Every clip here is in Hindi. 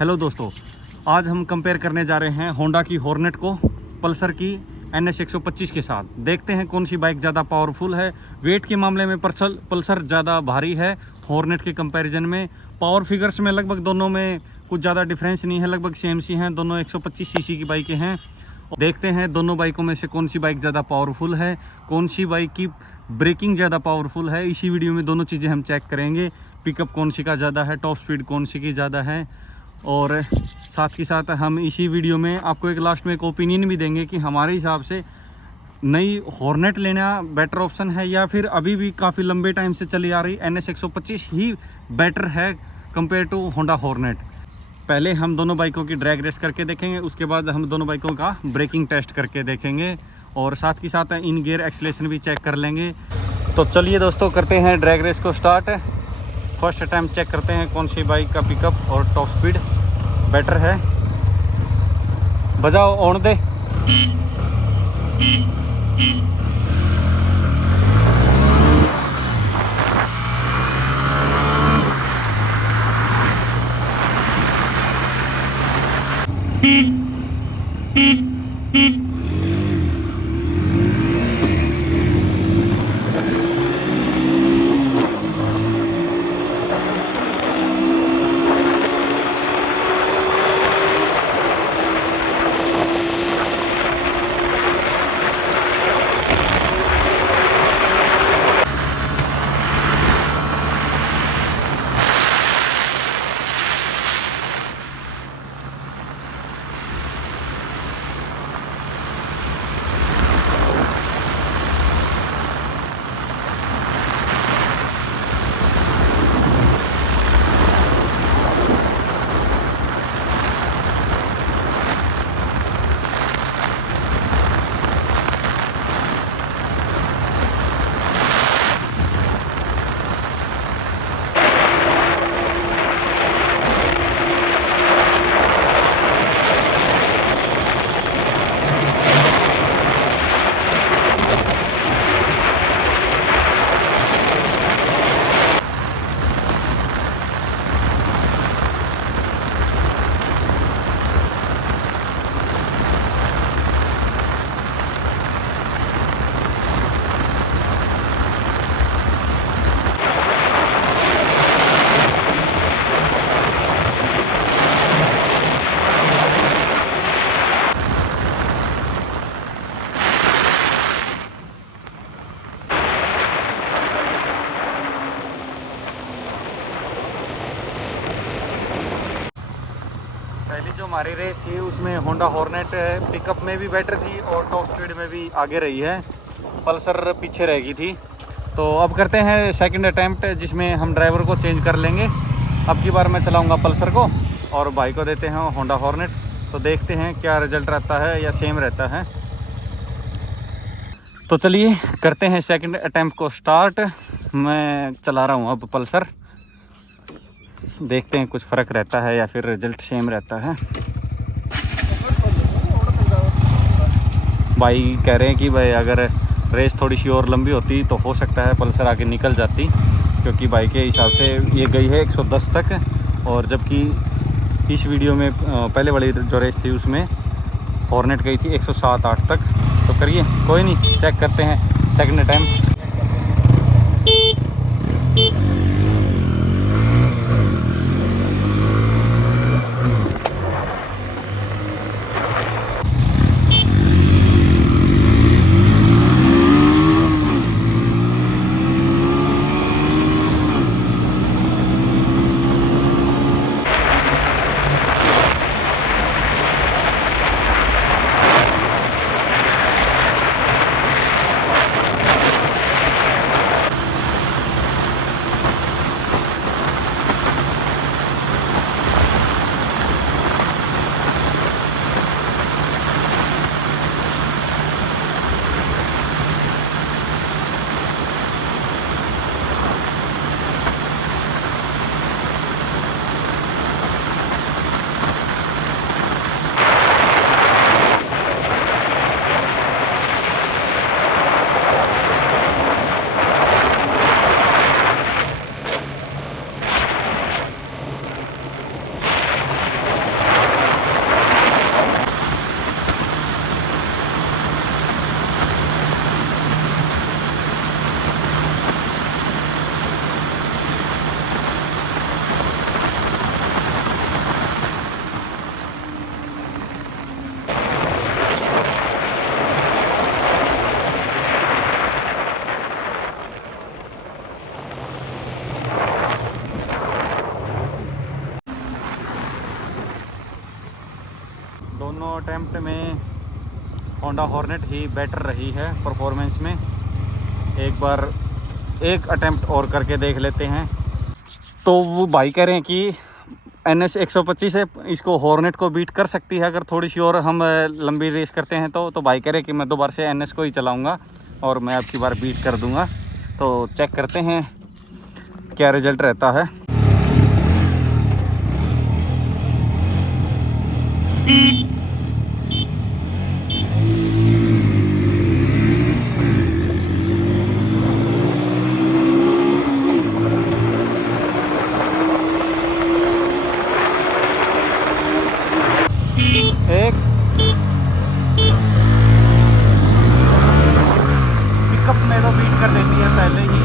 हेलो दोस्तों, आज हम कंपेयर करने जा रहे हैं होंडा की हॉर्नेट को पल्सर की NS 125 के साथ। देखते हैं कौन सी बाइक ज़्यादा पावरफुल है। वेट के मामले में पल्सर ज़्यादा भारी है हॉर्नेट के कंपैरिजन में। पावर फिगर्स में लगभग दोनों में कुछ ज़्यादा डिफरेंस नहीं है, लगभग सेम सी हैं। दोनों 125 सीसी की बाइकें हैं। देखते हैं दोनों बाइकों में से कौन सी बाइक ज़्यादा पावरफुल है, कौन सी बाइक की ब्रेकिंग ज़्यादा पावरफुल है। इसी वीडियो में दोनों चीज़ें हम चेक करेंगे। पिकअप कौन सी का ज़्यादा है, टॉप स्पीड कौन सी की ज़्यादा है, और साथ ही साथ हम इसी वीडियो में आपको एक लास्ट में एक ओपिनियन भी देंगे कि हमारे हिसाब से नई हॉर्नेट लेना बेटर ऑप्शन है या फिर अभी भी काफ़ी लंबे टाइम से चली आ रही NS 125 ही बेटर है कंपेयर टू होंडा हॉर्नेट। पहले हम दोनों बाइकों की ड्रैग रेस करके देखेंगे, उसके बाद हम दोनों बाइकों का ब्रेकिंग टेस्ट करके देखेंगे और साथ ही साथ इन गियर एक्सेलेरेशन भी चेक कर लेंगे। तो चलिए दोस्तों, करते हैं ड्रैग रेस को स्टार्ट। फर्स्ट टाइम चेक करते हैं कौन सी बाइक का पिकअप और टॉप स्पीड बेटर है। बजाओ, ऑन दे। पहली जो हमारी रेस थी उसमें होंडा हॉर्नेट पिकअप में भी बेटर थी और टॉप स्पीड में भी आगे रही है। पल्सर पीछे रह गई थी। तो अब करते हैं सेकंड अटैम्प्ट, जिसमें हम ड्राइवर को चेंज कर लेंगे। अब की बार मैं चलाऊंगा पल्सर को और भाई को देते हैं होंडा हॉर्नेट। तो देखते हैं क्या रिजल्ट रहता है या सेम रहता है। तो चलिए करते हैं सेकंड अटैम्प्ट को स्टार्ट। मैं चला रहा हूँ अब पल्सर, देखते हैं कुछ फ़र्क रहता है या फिर रिजल्ट सेम रहता है। भाई कह रहे हैं कि भाई अगर रेस थोड़ी सी और लंबी होती तो हो सकता है पल्सर आगे निकल जाती, क्योंकि बाइक के हिसाब से ये गई है 110 तक, और जबकि इस वीडियो में पहले वाली जो रेस थी उसमें हॉर्नेट गई थी 107-8 तक। तो करिए, कोई नहीं, चेक करते हैं सेकंड टाइम। दोनों अटैम्प्ट में होंडा हॉर्नेट ही बेटर रही है परफॉर्मेंस में। एक बार एक अटैम्प्ट और करके देख लेते हैं। तो वो भाई कह रहे हैं कि NS 125 है, इसको हॉर्नेट को बीट कर सकती है अगर थोड़ी सी और हम लंबी रेस करते हैं तो भाई कह रहे हैं कि मैं दोबारा से NS को ही चलाऊंगा और मैं अब की बार बीट कर दूंगा। तो चेक करते हैं क्या रिजल्ट रहता है। एक पिकअप में तो बीट कर देती है पहले ही।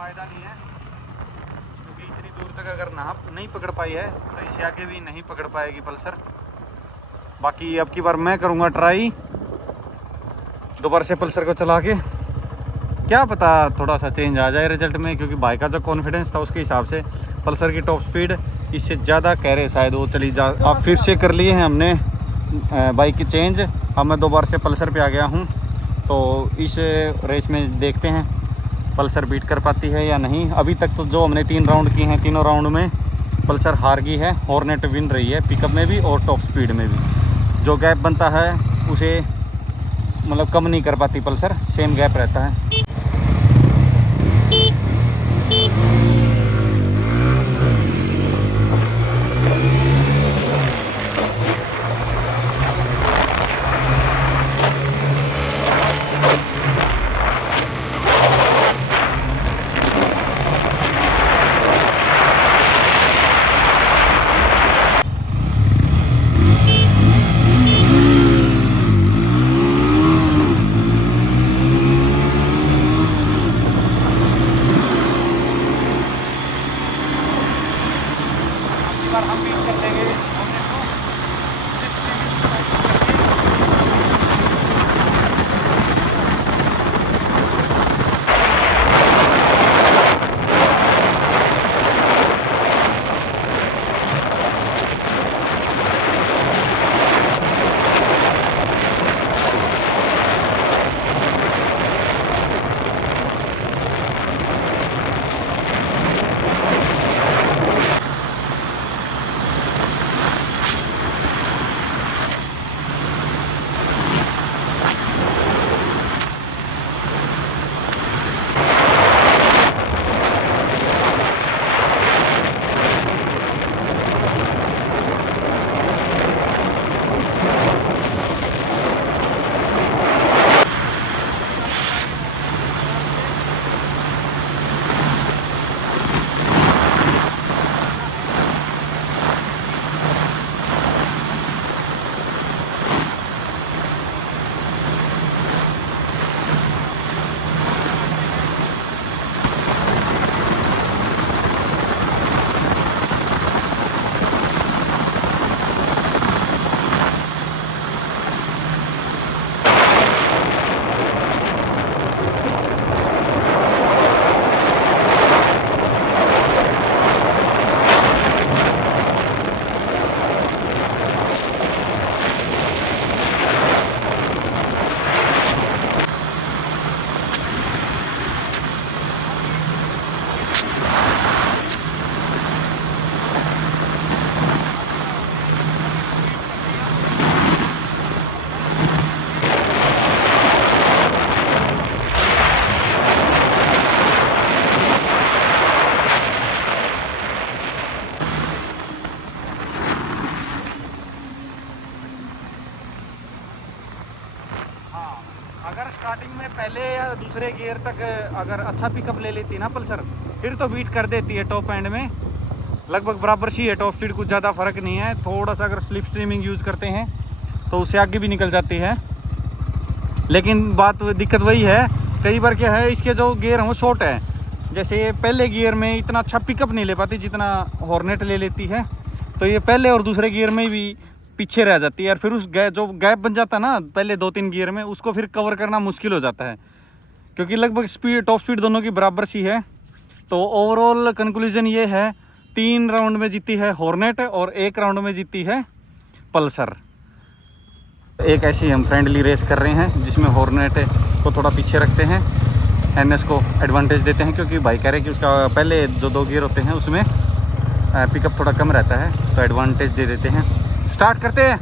फायदा नहीं है क्योंकि इतनी दूर तक अगर नाप नहीं पकड़ पाई है तो इससे आगे भी नहीं पकड़ पाएगी पल्सर। बाकी अब की बार मैं करूँगा ट्राई दोबारा से पल्सर को चला के, क्या पता थोड़ा सा चेंज आ जाए रिजल्ट में, क्योंकि बाइक का जो कॉन्फिडेंस था उसके हिसाब से पल्सर की टॉप स्पीड इससे ज़्यादा कह रहे शायद वो चली जा। अब फिर से कर लिए हैं हमने बाइक की चेंज। अब मैं दोबारा से पल्सर पे आ गया हूँ, तो इस रेस में देखते हैं पल्सर बीट कर पाती है या नहीं। अभी तक तो जो हमने 3 राउंड किए हैं, तीनों राउंड में पल्सर हार गई है, हॉर्नेट विन रही है पिकअप में भी और टॉप स्पीड में भी। जो गैप बनता है उसे मतलब कम नहीं कर पाती पल्सर, सेम गैप रहता है। अगर स्टार्टिंग में पहले या दूसरे गियर तक अगर अच्छा पिकअप ले लेती ना पल्सर, फिर तो बीट कर देती है टॉप एंड में। लगभग बराबर सी है टॉप स्पीड, कुछ ज़्यादा फ़र्क नहीं है। थोड़ा सा अगर स्लिप स्ट्रीमिंग यूज़ करते हैं तो उससे आगे भी निकल जाती है। लेकिन दिक्कत वही है, कई बार क्या है, इसके जो गियर हैं वो शॉर्ट है। जैसे पहले गियर में इतना अच्छा पिकअप नहीं ले पाती जितना हॉर्नेट ले लेती है, तो ये पहले और दूसरे गियर में भी पीछे रह जाती है। और फिर उस जो गैप बन जाता है ना पहले 2-3 गियर में, उसको फिर कवर करना मुश्किल हो जाता है, क्योंकि लगभग स्पीड टॉप स्पीड दोनों की बराबर सी है। तो ओवरऑल कंक्लूजन ये है, 3 राउंड में जीती है हॉर्नेट और 1 राउंड में जीती है पल्सर। एक ऐसी हम फ्रेंडली रेस कर रहे हैं जिसमें हॉर्नेट को थोड़ा पीछे रखते हैं, एनएस को एडवांटेज देते हैं, क्योंकि भाई कह रहे कि उसका पहले जो 2 गियर होते हैं उसमें पिकअप थोड़ा कम रहता है, तो एडवांटेज दे देते हैं। स्टार्ट करते हैं,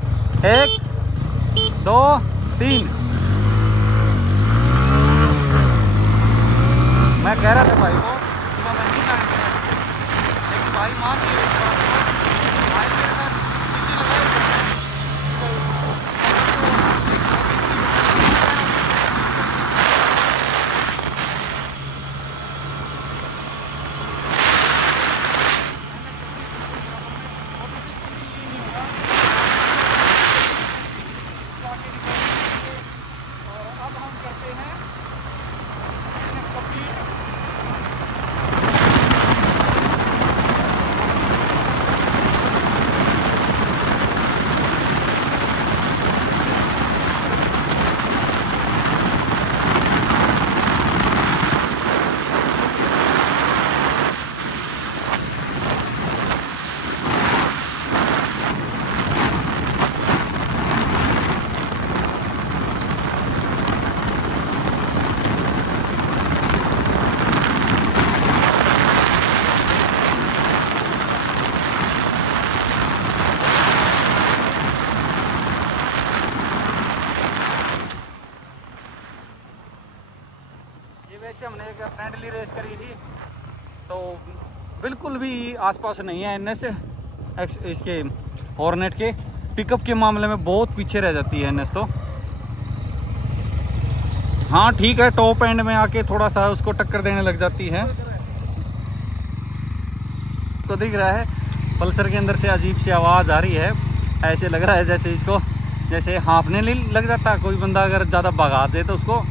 1 2 3। मैं कह रहा था भाई को मैं नहीं करेंगे, लेकिन भाई मान नहीं रहे। भाई मेरे साथ वैसे हमने एक फ्रेंडली रेस करी थी, तो बिल्कुल भी आसपास नहीं है एनएस इसके हॉर्नेट के। पिकअप के मामले में बहुत पीछे रह जाती है एनएस। तो हाँ ठीक है, टॉप एंड में आके थोड़ा सा उसको टक्कर देने लग जाती है। तो दिख रहा है पल्सर के अंदर से अजीब सी आवाज़ आ रही है, ऐसे लग रहा है जैसे इसको जैसे हाँफने लग जाता है। कोई बंदा अगर ज़्यादा भगा दे तो उसको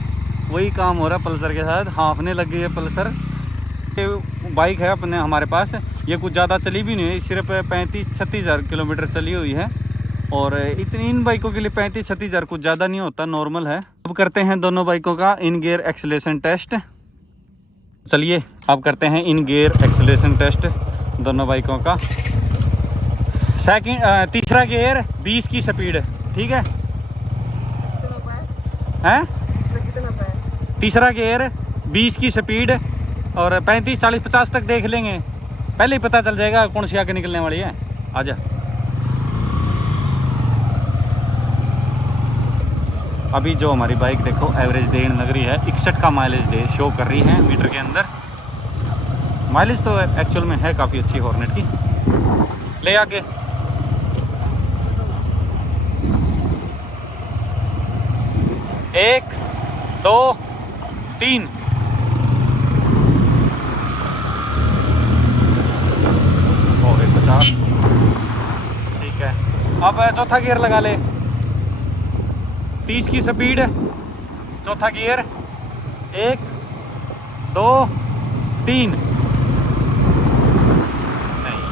वही काम हो रहा है पल्सर के साथ, हाँफने लग गई है पल्सर। ये बाइक है अपने हमारे पास, ये कुछ ज़्यादा चली भी नहीं है, सिर्फ 35-36 हज़ार किलोमीटर चली हुई है। और इतनी इन बाइकों के लिए 35-36 हज़ार कुछ ज़्यादा नहीं होता, नॉर्मल है। अब करते हैं दोनों बाइकों का इन गियर एक्सेलरेशन टेस्ट। चलिए अब करते हैं इन गियर एक्सेलरेशन टेस्ट दोनों बाइकों का। तीसरा गियर 20 की स्पीड, ठीक है हैं? तीसरा गियर 20 की स्पीड और 35, 40, 50 तक देख लेंगे, पहले ही पता चल जाएगा कौन सी आगे निकलने वाली है। आजा। अभी जो हमारी बाइक देखो एवरेज देने लग रही है, 61 का माइलेज दे शो कर रही है मीटर के अंदर। माइलेज तो एक्चुअल में है काफ़ी अच्छी हॉर्नेट की। ले आगे 1 2 3। हो गए 50, ठीक है। अब चौथा गियर लगा ले, 30 की स्पीड, चौथा गियर 1 2 3। नहीं,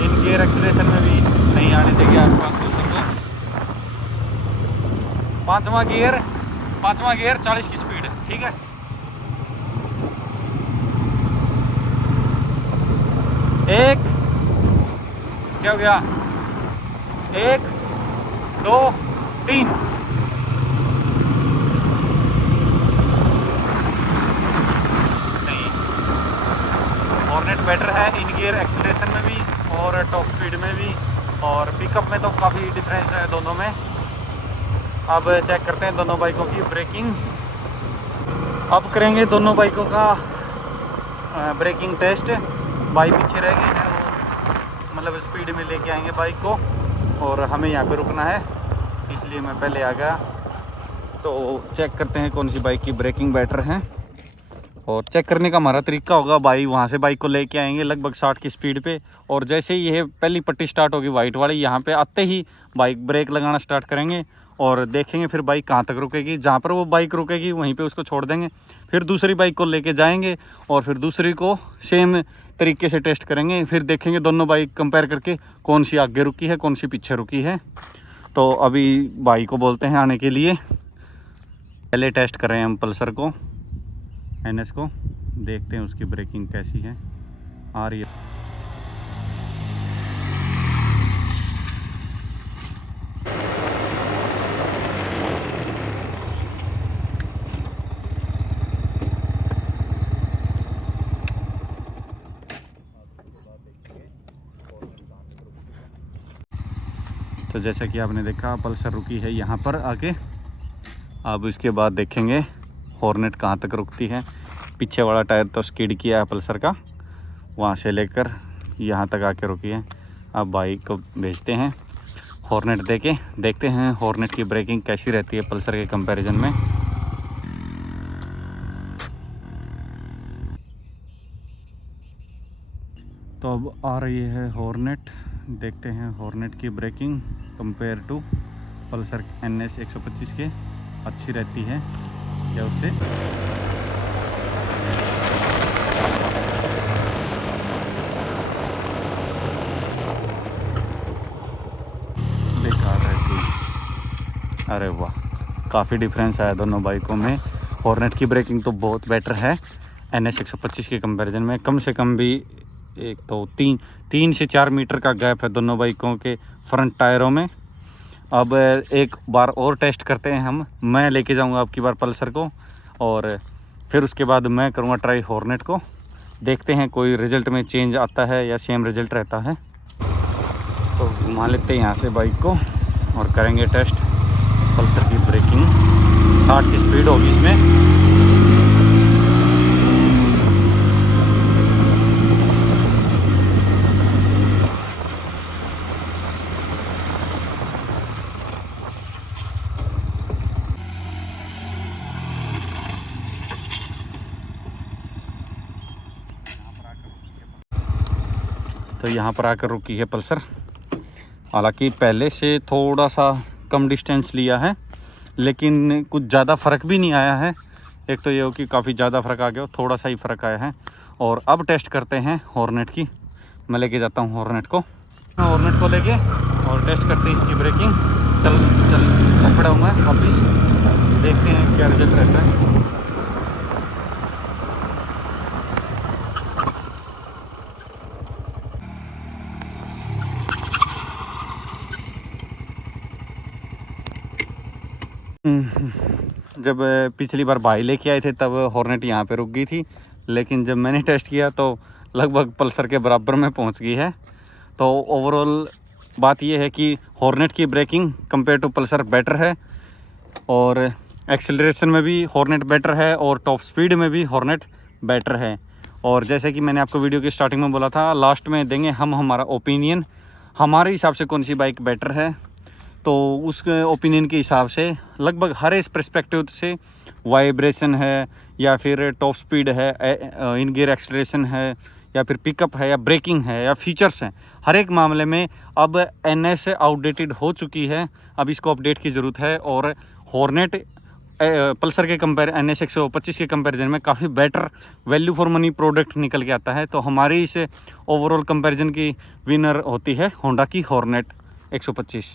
इन गियर एक्सीलरेशन में भी नहीं आने देंगे आसपास दूसरों को। पांचवा गियर 40 की स्पीड, ठीक है। एक, क्या हो गया, 1 2 3। नहीं, हॉर्नेट बेटर है इन गियर एक्सीलरेशन में भी और टॉप स्पीड में भी, और पिकअप में तो काफ़ी डिफरेंस है दोनों में। अब चेक करते हैं दोनों बाइकों की ब्रेकिंग। अब करेंगे दोनों बाइकों का ब्रेकिंग टेस्ट। बाइक पीछे रह गई है, वो मतलब स्पीड में लेके आएंगे बाइक को, और हमें यहाँ पे रुकना है, इसलिए मैं पहले आ गया। तो चेक करते हैं कौन सी बाइक की ब्रेकिंग बेटर है। और चेक करने का हमारा तरीका होगा, भाई वहाँ से बाइक को लेके आएंगे लगभग 60 की स्पीड पे, और जैसे ही ये पहली पट्टी स्टार्ट होगी वाइट वाली, यहाँ पे आते ही बाइक ब्रेक लगाना स्टार्ट करेंगे और देखेंगे फिर बाइक कहाँ तक रुकेगी। जहाँ पर वो बाइक रुकेगी वहीं पे उसको छोड़ देंगे, फिर दूसरी बाइक को लेके जाएंगे और फिर दूसरी को सेम तरीके से टेस्ट करेंगे। फिर देखेंगे दोनों बाइक कंपेयर करके कौन सी आगे रुकी है, कौन सी पीछे रुकी है। तो अभी भाई को बोलते हैं आने के लिए। पहले टेस्ट कर रहे हैं हम पल्सर को, NS को, देखते हैं उसकी ब्रेकिंग कैसी है, आ रही है। तो जैसा कि आपने देखा पल्सर रुकी है यहाँ पर आके। अब इसके बाद देखेंगे हॉर्नेट कहाँ तक रुकती है। पीछे वाला टायर तो स्किड किया है पल्सर का, वहाँ से लेकर यहाँ तक आके रुकी है। अब बाइक को भेजते हैं हॉर्नेट देके, देखते हैं हॉर्नेट की ब्रेकिंग कैसी रहती है पल्सर के कंपैरिजन में। तो अब आ रही है हॉर्नेट, देखते हैं हॉर्नेट की braking compare to Pulsar NS 125 के अच्छी रहती है या उससे बेकार रहती है। अरे वाह, काफ़ी डिफरेंस आया दोनों बाइकों में। हॉर्नेट की ब्रेकिंग तो बहुत बेटर है NS 125 के कंपैरिजन में। कम से कम भी एक तो 3 से 4 मीटर का गैप है दोनों बाइकों के फ्रंट टायरों में। अब एक बार और टेस्ट करते हैं हम, मैं लेके जाऊंगा अब की बार पल्सर को और फिर उसके बाद मैं करूंगा ट्राई हॉर्नेट को। देखते हैं कोई रिज़ल्ट में चेंज आता है या सेम रिज़ल्ट रहता है। तो घुमा लेते हैं यहाँ से बाइक को और करेंगे टेस्ट पल्सर की ब्रेकिंग। 60 की स्पीड होगी इसमें। तो यहाँ पर आकर रुकी है पल्सर। हालांकि पहले से थोड़ा सा कम डिस्टेंस लिया है, लेकिन कुछ ज़्यादा फ़र्क भी नहीं आया है। एक तो ये हो कि काफ़ी ज़्यादा फ़र्क आ गया, थोड़ा सा ही फ़र्क आया है। और अब टेस्ट करते हैं हॉर्नेट की। मैं लेके जाता हूँ हॉर्नेट को लेके और टेस्ट करते हैं इसकी ब्रेकिंग। चल पड़ा हूँ मैं वापस, देखते हैं क्या रिजल्ट रहता है। जब पिछली बार भाई लेके आए थे तब हॉर्नेट यहाँ पे रुक गई थी, लेकिन जब मैंने टेस्ट किया तो लगभग पल्सर के बराबर में पहुँच गई है। तो ओवरऑल बात यह है कि हॉर्नेट की braking compare to Pulsar better है, और एक्सेलरेशन में भी हॉर्नेट बेटर है, और टॉप स्पीड में भी हॉर्नेट बेटर है। और जैसे कि मैंने आपको वीडियो की स्टार्टिंग में बोला था, लास्ट में देंगे हम हमारा ओपिनियन, हमारे हिसाब से कौन सी बाइक बेटर है। तो उस ओपिनियन के हिसाब से लगभग हर एक पर्सपेक्टिव से, वाइब्रेशन है या फिर टॉप स्पीड है, इन गियर एक्सेलरेशन है या फिर पिकअप है या ब्रेकिंग है या फीचर्स हैं, हर एक मामले में अब NS आउटडेटेड हो चुकी है। अब इसको अपडेट की ज़रूरत है। और हॉर्नेट पल्सर के NS 125 के कंपैरिजन में काफ़ी better value for money product निकल के आता है। तो हमारी इस ओवरऑल कंपैरिजन की विनर होती है होंडा की हॉर्नेट 125।